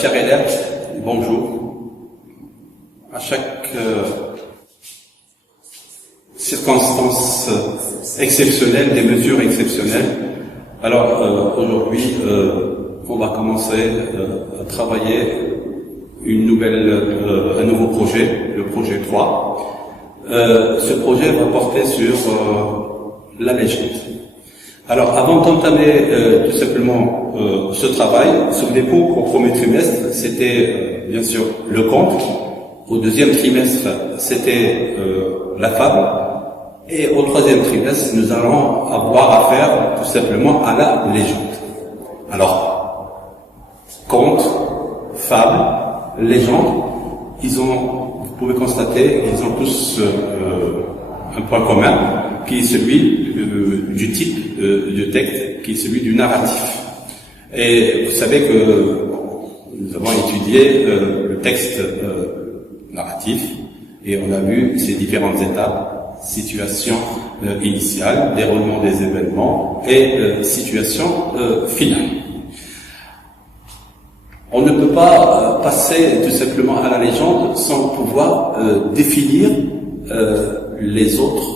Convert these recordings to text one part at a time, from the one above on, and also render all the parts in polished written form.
Chers élèves, bonjour. À chaque circonstance exceptionnelle, des mesures exceptionnelles. Alors aujourd'hui, on va commencer à travailler un nouveau projet, le projet 3. Ce projet va porter sur la légende. Alors, avant d'entamer tout simplement ce travail, souvenez-vous qu'au premier trimestre, c'était bien sûr le conte. Au deuxième trimestre, c'était la fable. Et au troisième trimestre, nous allons avoir affaire tout simplement à la légende. Alors, conte, fable, légende, vous pouvez constater, ils ont tous un point commun, qui est celui du type de texte, qui est celui du narratif. Et vous savez que nous avons étudié le texte narratif, et on a vu ces différentes étapes: situation initiale, déroulement des événements et situation finale. On ne peut pas passer tout simplement à la légende sans pouvoir définir les autres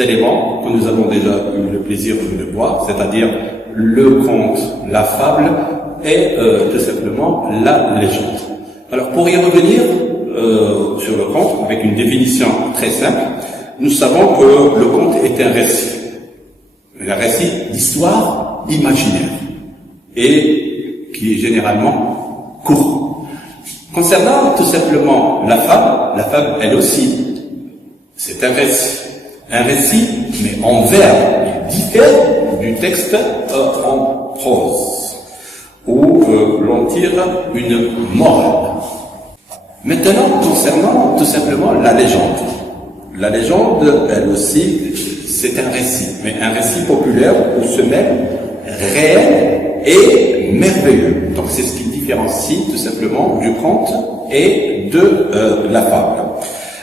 éléments que nous avons déjà eu le plaisir de voir, c'est-à-dire le conte, la fable et tout simplement la légende. Alors pour y revenir sur le conte, avec une définition très simple, nous savons que le conte est un récit d'histoire imaginaire et qui est généralement court. Concernant tout simplement la fable elle aussi, c'est un récit, mais en vers. Il diffère du texte en prose, où l'on tire une morale. Maintenant, concernant tout simplement la légende. La légende, elle aussi, c'est un récit, mais un récit populaire où se mêle réel et merveilleux. Donc c'est ce qui différencie tout simplement du conte et de la fable.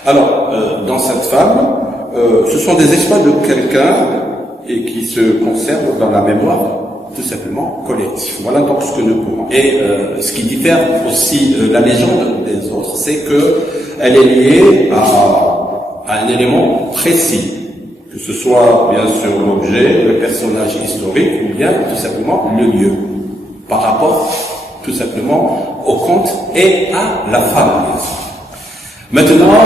Alors, dans cette fable, ce sont des exploits de quelqu'un et qui se conservent dans la mémoire tout simplement collective. Voilà donc ce que nous pouvons. Et ce qui diffère aussi la légende des autres, c'est que elle est liée à un élément précis, que ce soit bien sûr l'objet, le personnage historique ou bien tout simplement le lieu, par rapport tout simplement au conte et à la fable. Maintenant,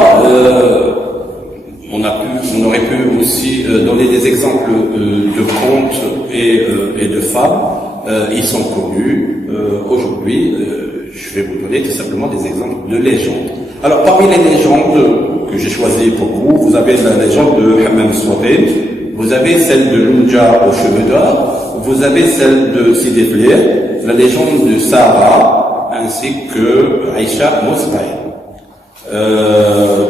on aurait pu aussi donner des exemples de contes et de fables. Ils sont connus. Aujourd'hui, je vais vous donner tout simplement des exemples de légendes. Alors, parmi les légendes que j'ai choisies pour vous, vous avez la légende de Hammam Swadid, vous avez celle de Lunja aux cheveux d'or, vous avez celle de Sidi Flir, la légende de Sarah, ainsi que Aïcha Mousbaï.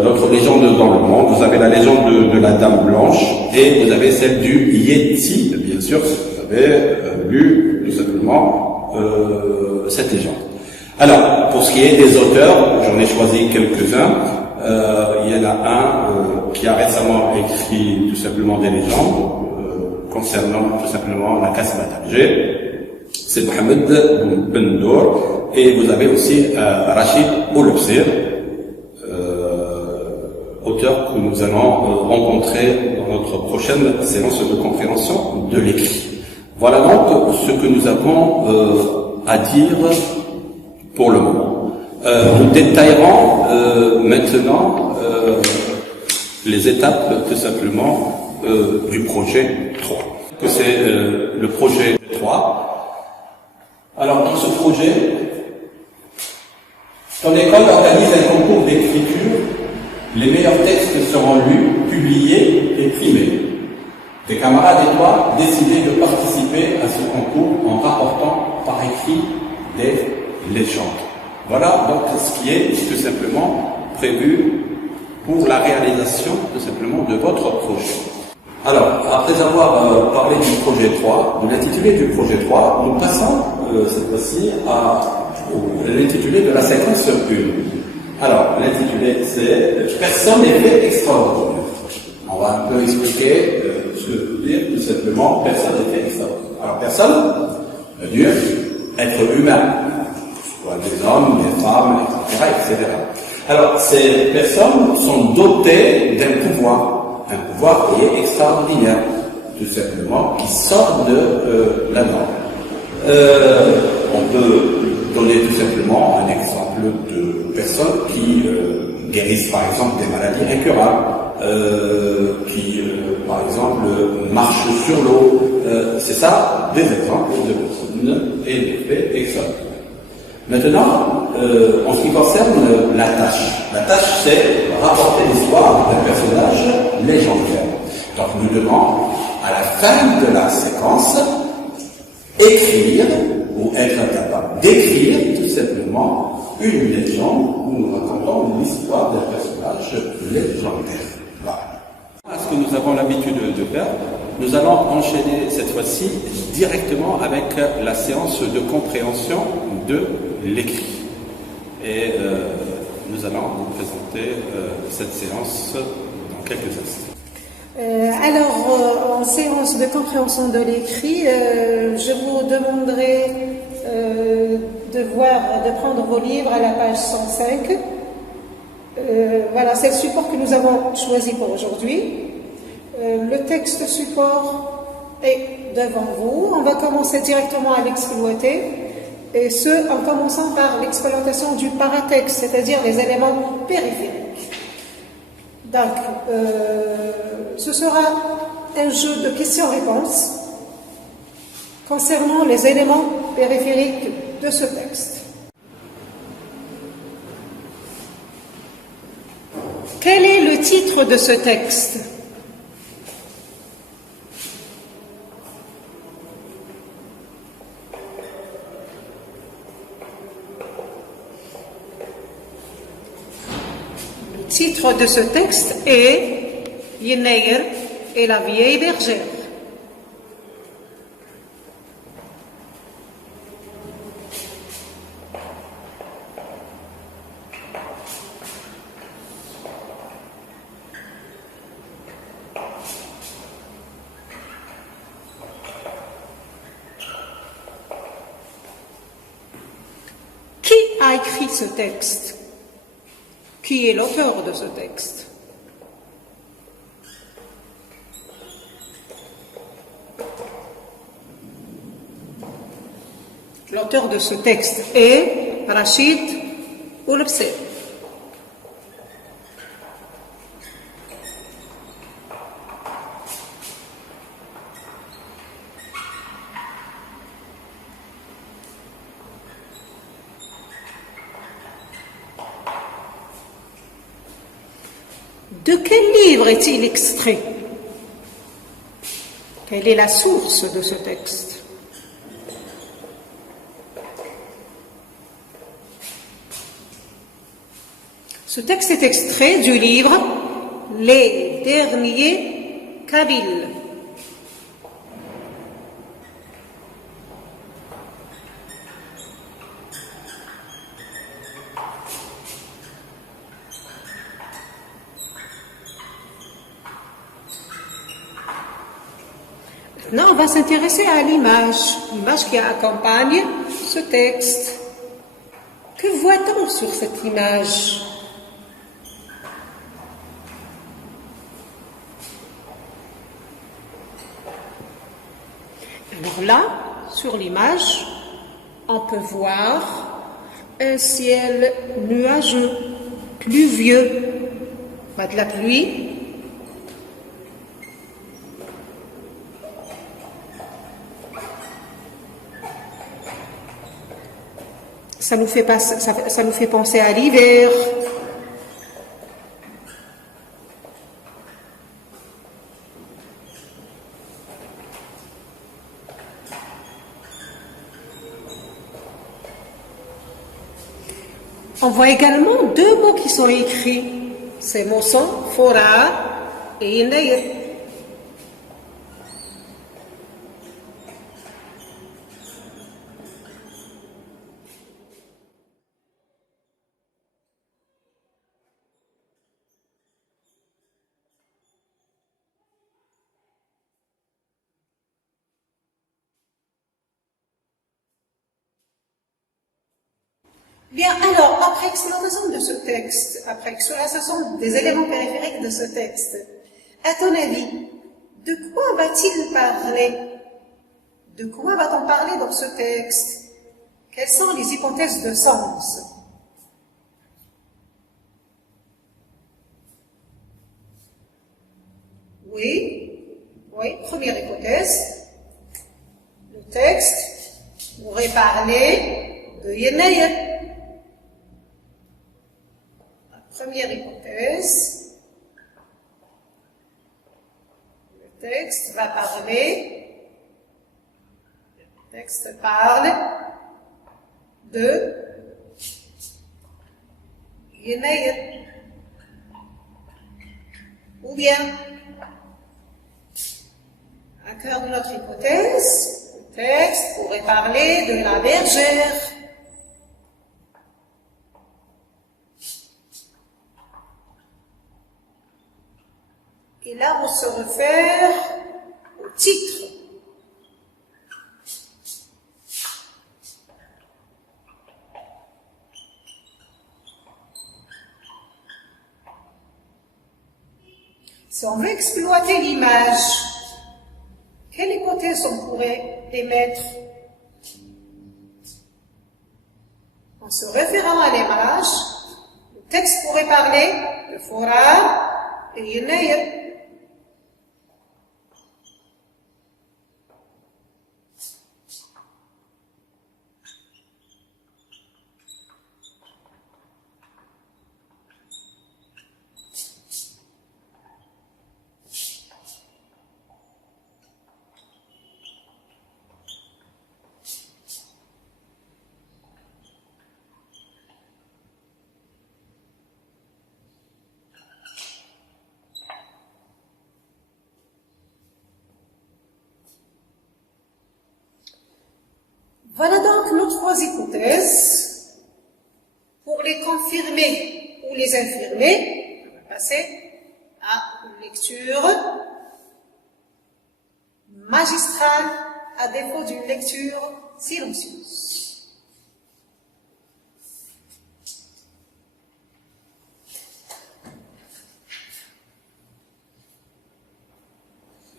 D'autres légendes dans le monde, vous avez la légende de la Dame Blanche et vous avez celle du Yéti, bien sûr, si vous avez lu tout simplement cette légende. Alors, pour ce qui est des auteurs, j'en ai choisi quelques-uns. Il y en a un qui a récemment écrit tout simplement des légendes concernant tout simplement la Kasbah d'Alger. C'est Mohamed Ben Nour, et vous avez aussi Rachid Oulebsir, auteur que nous allons rencontrer dans notre prochaine séance de compréhension de l'écrit. Voilà donc ce que nous avons à dire pour le moment. Nous détaillerons maintenant les étapes tout simplement du projet 3. C'est le projet 3. Alors dans ce projet, ton école organise un concours d'écriture. Les meilleurs textes seront lus, publiés et primés. Tes camarades et toi décidez de participer à ce concours en rapportant par écrit des légendes. Voilà donc ce qui est tout simplement prévu pour la réalisation tout simplement de votre projet. Alors, après avoir parlé du projet 3, de l'intitulé du projet 3, nous passons cette fois-ci à l'intitulé de la séquence 1. Alors, l'intitulé c'est « Personne n'est fait extraordinaire ». On va un peu expliquer ce que veut dire tout simplement « Personne n'est fait extraordinaire ». Alors, personne, Dieu, être humain. soit des hommes, des femmes, etc., etc. Alors, ces personnes sont dotées d'un pouvoir qui est extraordinaire, tout simplement, qui sort de la norme. On peut donner tout simplement un exemple de personnes qui guérissent par exemple des maladies incurables, qui par exemple marchent sur l'eau. C'est ça des exemples de personnes et des faits extraordinaires. Maintenant, en ce qui concerne la tâche c'est rapporter l'histoire d'un personnage légendaire. Donc nous devons, à la fin de la séquence, écrire ou être capable d'écrire tout simplement une légende où nous racontons l'histoire d'un personnage légendaire. Voilà. Ce que nous avons l'habitude de faire, nous allons enchaîner cette fois-ci directement avec la séance de compréhension de l'écrit. Et nous allons vous présenter cette séance dans quelques instants. En séance de compréhension de l'écrit, je vous demanderai de prendre vos livres à la page 105. Voilà, c'est le support que nous avons choisi pour aujourd'hui. Le texte support est devant vous. On va commencer directement à l'exploiter, et ce, en commençant par l'exploitation du paratexte, c'est-à-dire les éléments périphériques. Donc, ce sera un jeu de questions-réponses concernant les éléments périphériques de ce texte. Quel est le titre de ce texte ? Le titre de ce texte est Yenneyer et la vieille bergère. Qui a écrit ce texte ? Qui est l'auteur de ce texte ? L'auteur de ce texte est Rachid Oulebsel. De quel livre est-il extrait ? Quelle est la source de ce texte ? Ce texte est extrait du livre Les Derniers Kabyles. Maintenant, on va s'intéresser à l'image qui accompagne ce texte. Que voit-on sur cette image ? Alors là, sur l'image, on peut voir un ciel nuageux, pluvieux, pas de la pluie. Ça nous fait penser à l'hiver. On voit également deux mots qui sont écrits. Ces mots sont Fora et Yenneyer. Bien, alors, après exploration de ce texte, après exploration des éléments périphériques de ce texte, à ton avis, de quoi va-t-il parler? De quoi va-t-on parler dans ce texte? Quelles sont les hypothèses de sens? Oui, première hypothèse. Le texte pourrait parler de Yenaya. La première hypothèse, le texte va parler, le texte parle de Yenaya. Ou bien, à cœur de notre hypothèse, le texte pourrait parler de la bergère. Et là, on se réfère au titre. Si on veut exploiter l'image, quelle hypothèse on pourrait émettre? En se référant à l'image, le texte pourrait parler de Fora et Yenaya. Voilà donc nos trois hypothèses. Pour les confirmer ou les infirmer, on va passer à une lecture magistrale à défaut d'une lecture silencieuse.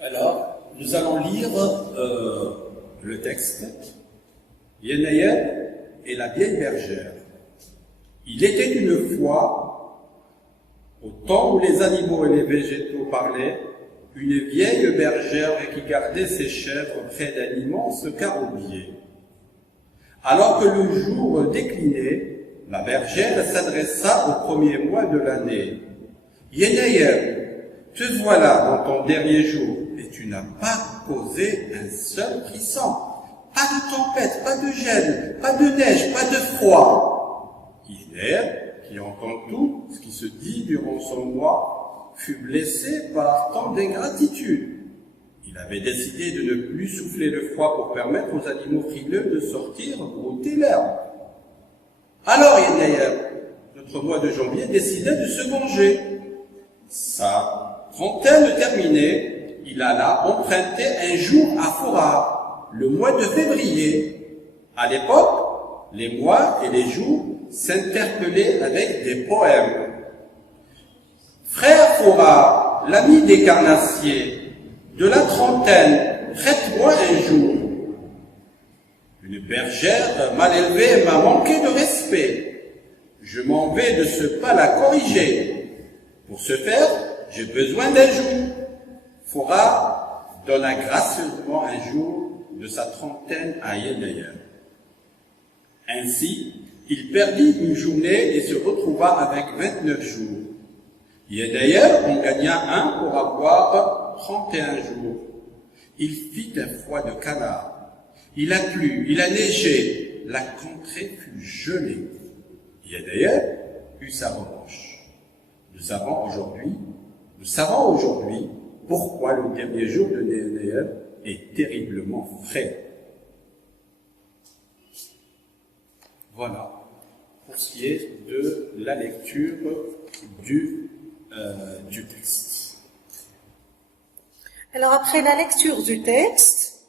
Alors, nous allons lire le texte. Yenaya et la vieille bergère. Il était une fois, au temps où les animaux et les végétaux parlaient, une vieille bergère qui gardait ses chèvres près d'un immense caroubier. Alors que le jour déclinait, la bergère s'adressa au premier mois de l'année. « Yenaya, te voilà dans ton dernier jour, et tu n'as pas causé un seul frisson. Pas de tempête, pas de gel, pas de neige, pas de froid. » Yenaya, qui entend tout ce qui se dit durant son mois, fut blessé par tant d'ingratitude. Il avait décidé de ne plus souffler le froid pour permettre aux animaux frileux de sortir brouter l'herbe. Alors Yenaya, notre mois de janvier, décida de se venger. Sa trentaine terminée, il alla emprunter un jour à Fora, le mois de février. À l'époque, les mois et les jours s'interpellaient avec des poèmes. « Frère Fora, l'ami des carnassiers, de la trentaine, prête-moi un jour. Une bergère mal élevée m'a manqué de respect. Je m'en vais de ce pas la corriger. Pour ce faire, j'ai besoin d'un jour. » Fora donna gracieusement un jour de sa trentaine à Yenaya. Ainsi, il perdit une journée et se retrouva avec 29 jours. Yenaya en gagna un pour avoir 31 jours. Il fit un froid de canard. Il a plu, il a neigé, la contrée fut gelée. Yenaya eut sa revanche. Nous savons aujourd'hui pourquoi le dernier jour de Yenaya est terriblement frais. Voilà, pour ce qui est de la lecture du texte. Alors après la lecture du texte,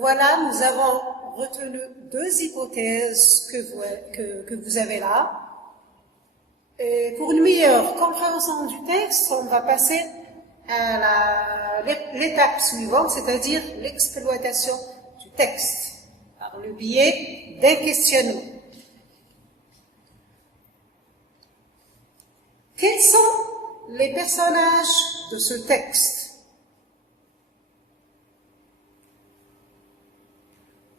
voilà, nous avons retenu deux hypothèses que vous avez là. Et pour une meilleure compréhension du texte, on va passer à l'étape suivante, c'est-à-dire l'exploitation du texte par le biais d'un questionnement. Quels sont les personnages de ce texte?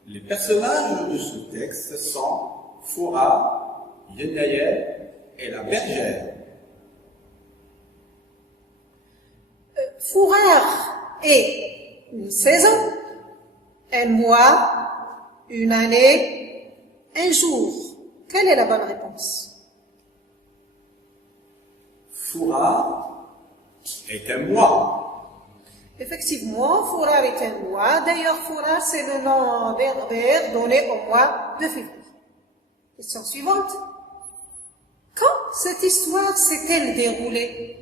Les personnages de ce texte sont Foura, Yenayel et la bergère. Fourreur est une saison, un mois, une année, un jour. Quelle est la bonne réponse? Foura est un mois. Effectivement, Fourar est un mois. D'ailleurs, Fourar, c'est le nom berbère donné au mois de février. Question suivante. Quand cette histoire s'est-elle déroulée?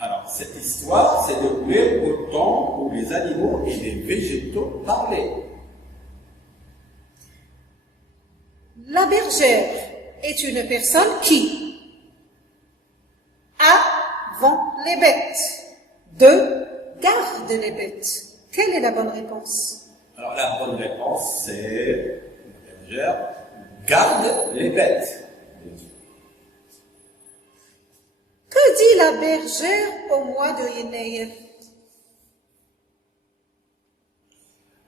Alors, cette histoire s'est déroulée au temps où les animaux et les végétaux parlaient. La bergère est une personne qui, avant les bêtes, 2, garde les bêtes. Quelle est la bonne réponse? Alors, la bonne réponse, c'est la bergère garde les bêtes. Que dit la bergère au mois de Yenayel?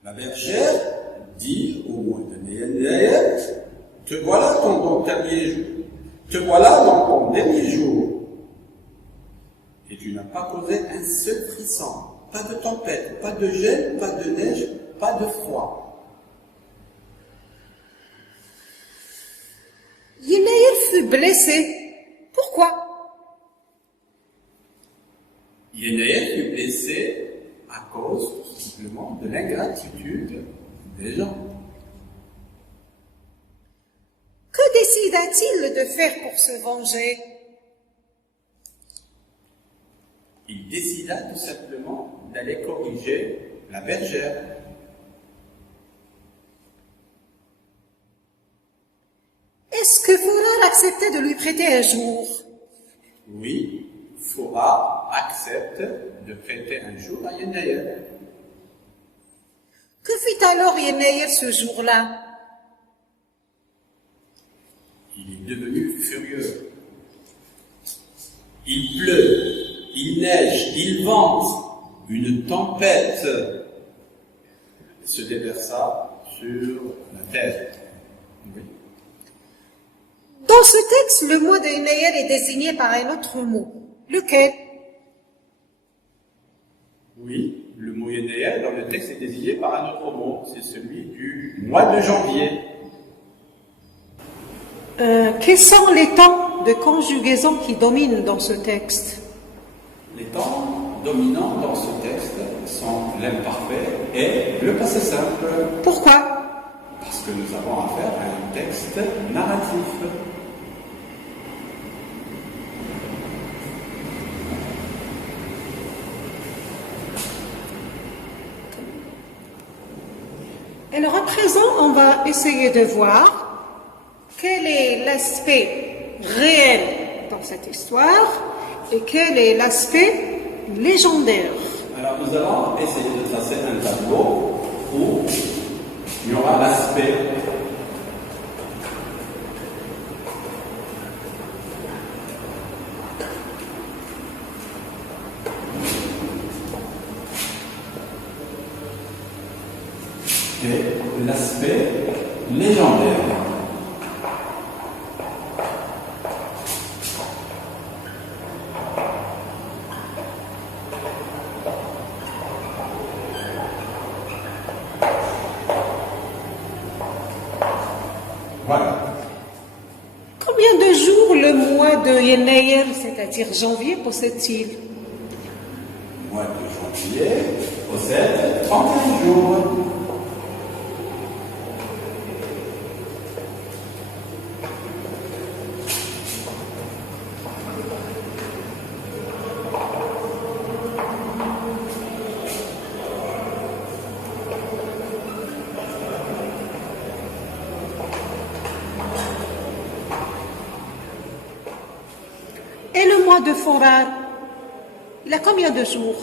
La bergère dit au mois de Yenayel, te voilà dans ton dernier jour. Te voilà dans ton dernier jour. Et tu n'as pas causé un seul frisson. Pas de tempête, pas de gel, pas de neige, pas de froid. Yenayel fut blessé. Pourquoi? Yenayel fut blessé à cause, tout simplement, de l'ingratitude des gens. Que décida-t-il de faire pour se venger? Il décida tout simplement d'aller corriger la bergère. Est-ce que Fourar acceptait de lui prêter un jour? Oui, Foura accepte de prêter un jour à Yenayel. Que fit alors Yenayel ce jour-là? Il est devenu furieux. Il pleut, il neige, il vente, une tempête se déversa sur la terre. Oui. Dans ce texte, le mot de Yenayel est désigné par un autre mot. Lequel? Oui, le mot Yenayel dans le texte est désigné par un autre mot, c'est celui du mois de janvier. Quels sont les temps de conjugaison qui dominent dans ce texte? Les temps dominants dans ce texte sont l'imparfait et le passé simple. Pourquoi? Parce que nous avons affaire à un texte narratif. Alors à présent, on va essayer de voir quel est l'aspect réel dans cette histoire et quel est l'aspect légendaire. Alors nous allons essayer de tracer un tableau où il y aura l'aspect et l'aspect légendaire. Voilà. Combien de jours le mois de Yenayel, c'est-à-dire janvier, possède-t-il? Le mois de janvier possède 31 jours. mois de Forar, il a combien de jours?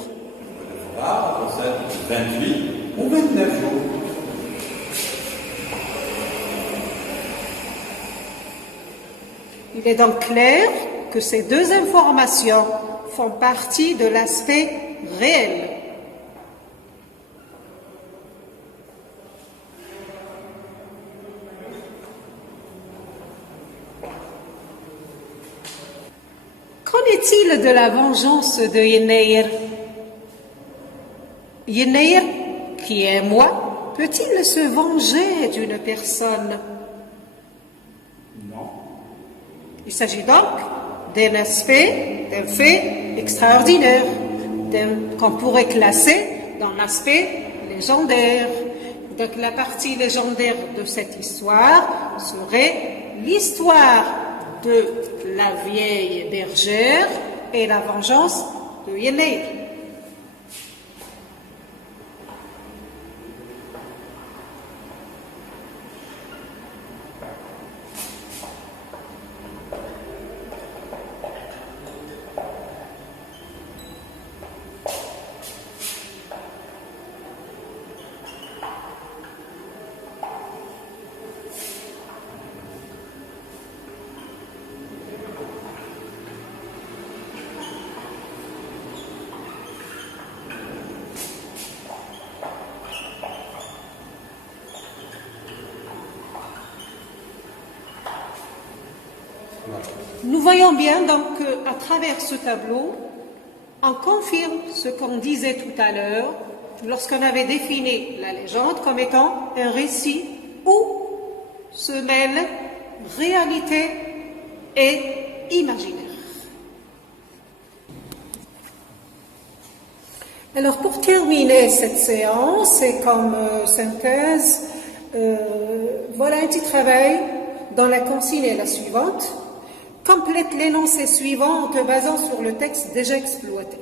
Forar possède 28 ou 29 jours. Il est donc clair que ces deux informations font partie de l'aspect réel. Qu'en est-il de la vengeance de Yenneir? Yenneir, qui est moi, peut-il se venger d'une personne? Non. Il s'agit donc d'un aspect, d'un fait extraordinaire, qu'on pourrait classer dans l'aspect légendaire. Donc la partie légendaire de cette histoire serait l'histoire de la vieille bergère et la vengeance de Yenneir. Nous voyons bien donc qu'à travers ce tableau, on confirme ce qu'on disait tout à l'heure lorsqu'on avait défini la légende comme étant un récit où se mêlent réalité et imaginaire. Alors pour terminer cette séance et comme synthèse, voilà un petit travail dont la consigne est la suivante. Complète l'énoncé suivant en te basant sur le texte déjà exploité.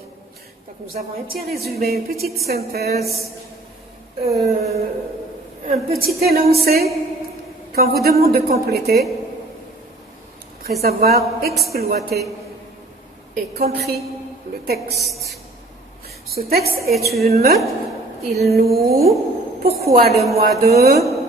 Donc nous avons un petit résumé, une petite synthèse, un petit énoncé qu'on vous demande de compléter après avoir exploité et compris le texte. Ce texte est pourquoi le mois de